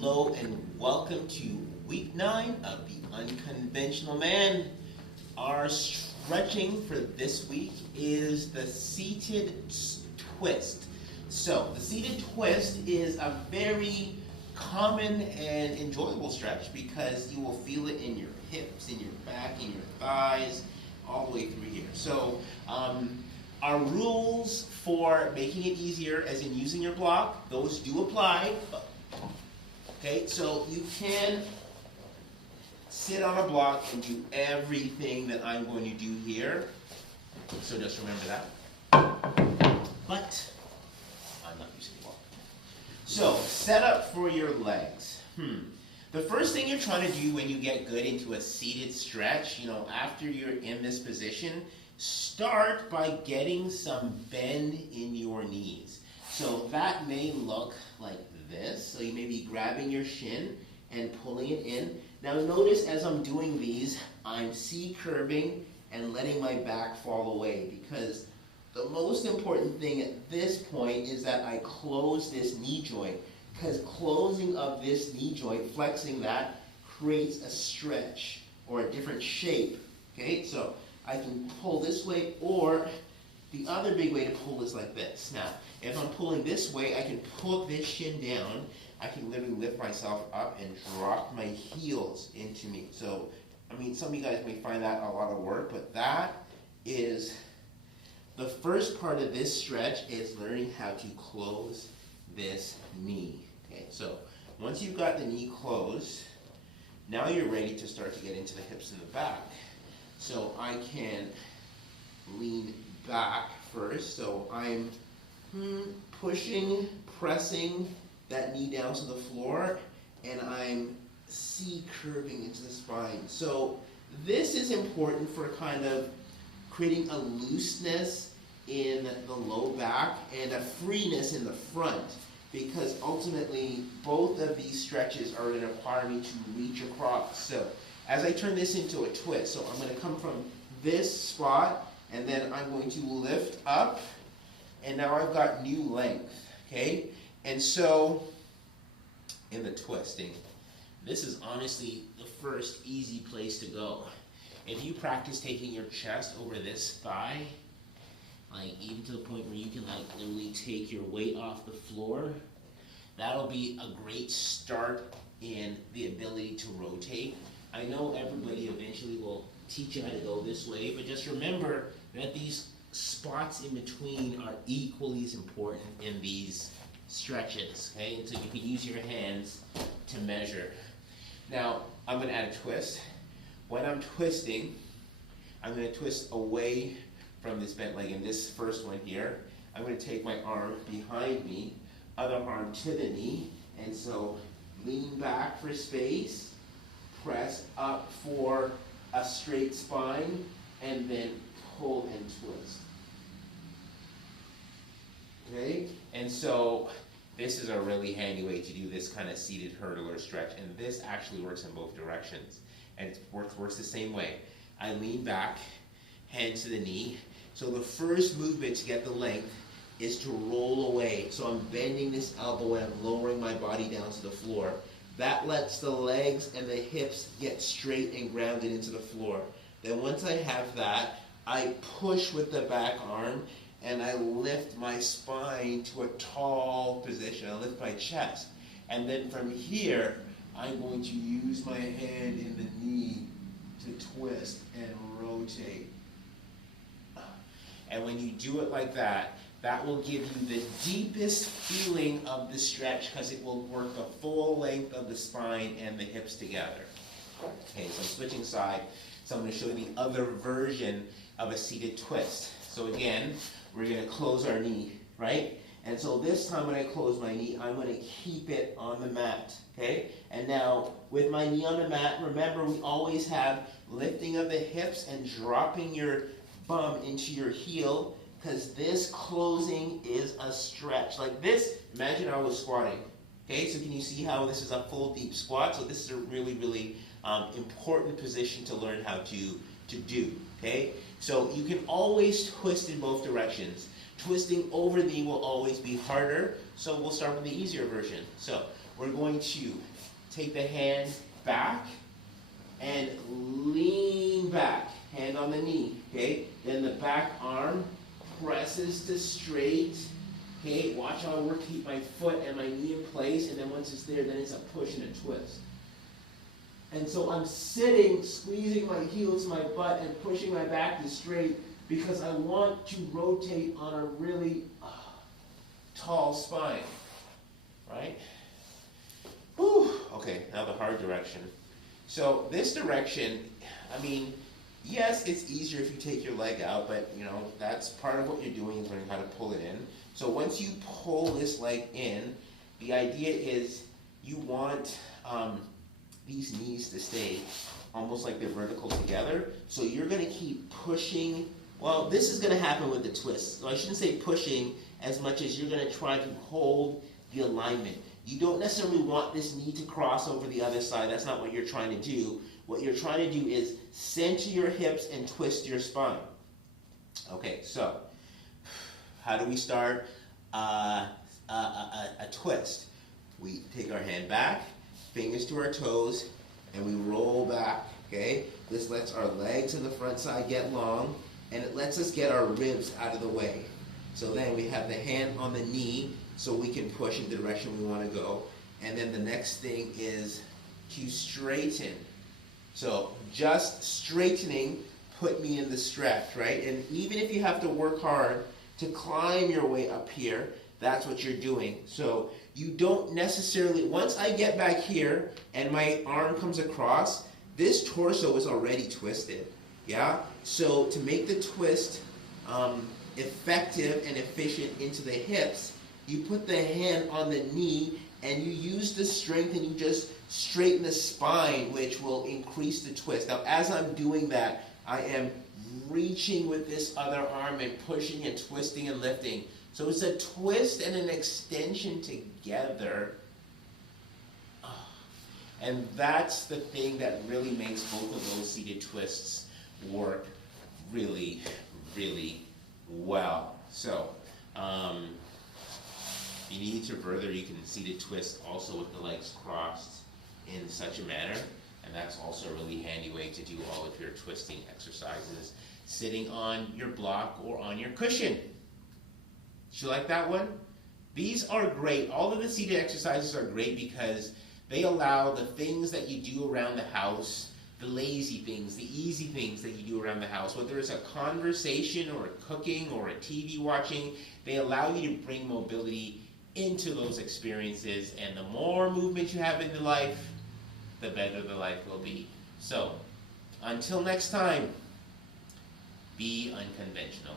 Hello and welcome to week 9 of the Unconventional Man. Our stretching for this week is the seated twist. So the seated twist is a very common and enjoyable stretch because you will feel it in your hips, in your back, in your thighs, all the way through here. So our rules for making it easier, as in using your block, those do apply. Okay, so you can sit on a block and do everything that I'm going to do here. So just remember that. But I'm not using the block. So set up for your legs. The first thing you're trying to do when you get good into a seated stretch, after you're in this position, start by getting some bend in your knees. So that may look like this. So you may be grabbing your shin and pulling it in. Now notice as I'm doing these, I'm C-curving and letting my back fall away, because the most important thing at this point is that I close this knee joint, because closing of this knee joint, flexing that, creates a stretch or a different shape. Okay, so I can pull this way, or the other big way to pull is like this. Now, if I'm pulling this way, I can pull this shin down. I can literally lift myself up and drop my heels into me. So, some of you guys may find that a lot of work, but that is the first part of this stretch, is learning how to close this knee. Okay, so once you've got the knee closed, now you're ready to start to get into the hips and the back. So I can lean back first. So I'm pushing, pressing that knee down to the floor, and I'm C-curving into the spine. So this is important for kind of creating a looseness in the low back and a freeness in the front, because ultimately both of these stretches are going to require me to reach across. So as I turn this into a twist, so I'm going to come from this spot, and then I'm going to lift up, and now I've got new length, okay? And so, in the twisting, this is honestly the first easy place to go. If you practice taking your chest over this thigh, even to the point where you can literally take your weight off the floor, that'll be a great start in the ability to rotate. I know everybody eventually will teach you how to go this way, but just remember that these spots in between are equally as important in these stretches, okay? And so you can use your hands to measure. Now, I'm going to add a twist. When I'm twisting, I'm going to twist away from this bent leg. In this first one here, I'm going to take my arm behind me, other arm to the knee, and so lean back for space, press up for a straight spine, and then pull and twist. Okay? And so this is a really handy way to do this kind of seated hurdler stretch, and this actually works in both directions. And it works the same way. I lean back, hand to the knee. So the first movement to get the length is to roll away. So I'm bending this elbow and I'm lowering my body down to the floor. That lets the legs and the hips get straight and grounded into the floor. Then once I have that, I push with the back arm and I lift my spine to a tall position. I lift my chest. And then from here, I'm going to use my hand in the knee to twist and rotate. And when you do it like that, that will give you the deepest feeling of the stretch, because it will work the full length of the spine and the hips together. Okay, so I'm switching side. So I'm going to show you the other version of a seated twist. So again, we're going to close our knee, right? And so this time when I close my knee, I'm going to keep it on the mat, okay? And now, with my knee on the mat, remember we always have lifting of the hips and dropping your bum into your heel, because this closing is a stretch. Like this, imagine I was squatting. Okay, so can you see how this is a full deep squat? So this is a really, really important position to learn how to do. Okay, so you can always twist in both directions. Twisting over the knee will always be harder, so we'll start with the easier version. So we're going to take the hand back and lean back, hand on the knee, okay? Then the back arm presses to straight, okay? Watch how I work to keep my foot and my knee in place, and then once it's there, then it's a push and a twist. And so I'm sitting, squeezing my heels to my butt and pushing my back to straight because I want to rotate on a really tall spine, right? Whew. Okay, now the hard direction. So this direction, I mean, yes, it's easier if you take your leg out, but you know, that's part of what you're doing is learning how to pull it in. So once you pull this leg in, the idea is you want these knees to stay almost like they're vertical together. So you're going to keep pushing. Well, this is going to happen with the twist. So I shouldn't say pushing as much as you're going to try to hold the alignment. You don't necessarily want this knee to cross over the other side. That's not what you're trying to do. What you're trying to do is center your hips and twist your spine. Okay, so how do we start a twist? We take our hand back, fingers to our toes, and we roll back, okay? This lets our legs and the front side get long, and it lets us get our ribs out of the way. So then we have the hand on the knee, so we can push in the direction we want to go. And then the next thing is to straighten. So just straightening put me in the stretch, right? And even if you have to work hard to climb your way up here, that's what you're doing. So you don't necessarily, once I get back here and my arm comes across, this torso is already twisted, yeah? So to make the twist effective and efficient into the hips, you put the hand on the knee and you use the strength and you just straighten the spine, which will increase the twist. Now, as I'm doing that, I am reaching with this other arm and pushing and twisting and lifting. So it's a twist and an extension together. And that's the thing that really makes both of those seated twists work really, really well. So, if you need to further, you can seated twist also with the legs crossed in such a manner. And that's also a really handy way to do all of your twisting exercises, sitting on your block or on your cushion. Did you like that one? These are great. All of the seated exercises are great because they allow the things that you do around the house, the lazy things, the easy things that you do around the house, whether it's a conversation or a cooking or a TV watching, they allow you to bring mobility into those experiences, and the more movement you have in the life, the better the life will be. So, until next time, be unconventional.